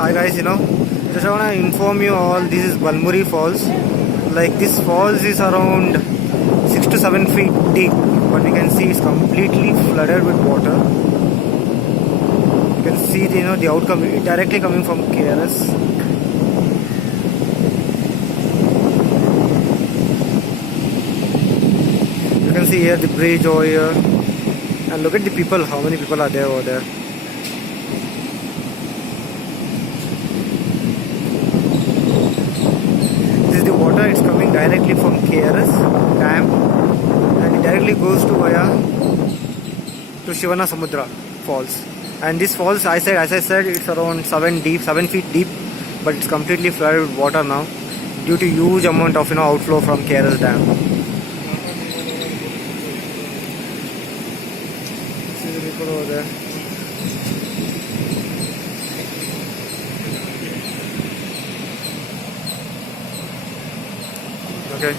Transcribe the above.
Hi guys, just I wanna inform you all, this is Balamuri Falls. Like this falls is around 6 to 7 feet deep, but we can see it's completely flooded with water. You can see the outcome directly coming from KRS. You can see here the bridge over here, and look at the people. How many people are there over there? This is the water. It's coming directly from KRS dam, and it directly goes to Shivana Samudra Falls. And this falls, as I said, it's around 7 feet deep, but it's completely flooded with water now due to huge amount of outflow from KRS dam. See the people over there. Okay.